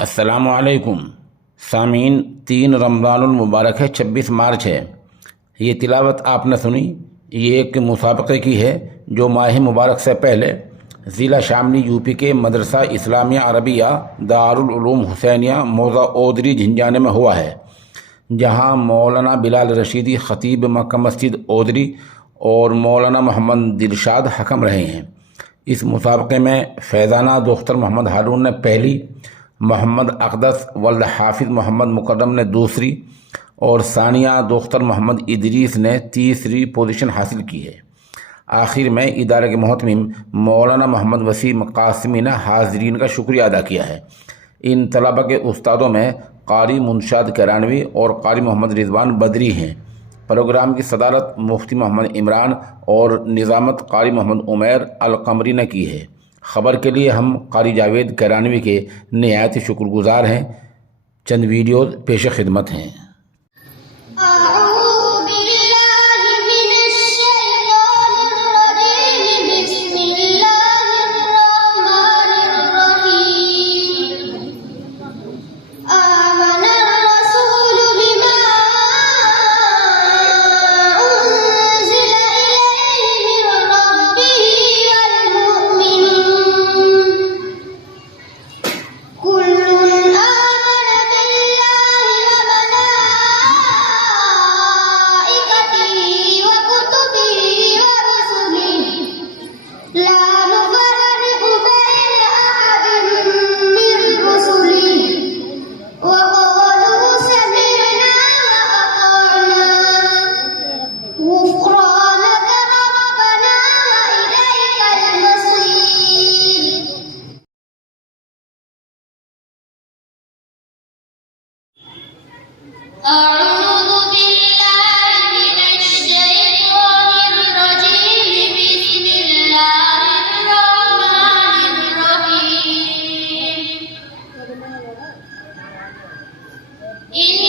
अस्सलामुअलैकुम सामीन। 3 रमज़ानुल मुबारक है, 26 मार्च है। ये तिलावत आपने सुनी, ये एक मुसाबक़े की है जो माह मुबारक से पहले ज़िला शामली यूपी के मदरसा इस्लामिया अरबिया दारुल उलूम हुसैनिया मौज़ा ओदरी झिंझाने में हुआ है, जहाँ मौलाना बिलाल रशीदी ख़तीब मक्का मस्जिद ओदरी और मौलाना मोहम्मद दिलशाद हकम रहे हैं। इस मुसाबक़े में फैज़ाना दोख्तर मोहम्मद हारून ने पहली, मोहम्मद अक़दस वल्द हाफिज़ मोहम्मद मुकर्रम ने दूसरी और सानिया दोख्तर मोहम्मद इदरीस ने तीसरी पोजीशन हासिल की है। आखिर में इदारे के मोहतमिम मौलाना मोहम्मद वसीम कासिमी ने हाज़रीन का शुक्रिया अदा किया है। इन तलबा के उस्तादों में कारी मुनशाद करानवी और कारी मोहम्मद रिजवान बदरी हैं। प्रोग्राम की सदारत मुफ्ती मोहम्मद इमरान और निज़ामत कारी मोहम्मद उमैर अल-कमरी ने की है। ख़बर के लिए हम कारी जावेद करानवी के निहायत शुक्रगुज़ार हैं। चंद वीडियोज़ पेश खिदमत हैं। In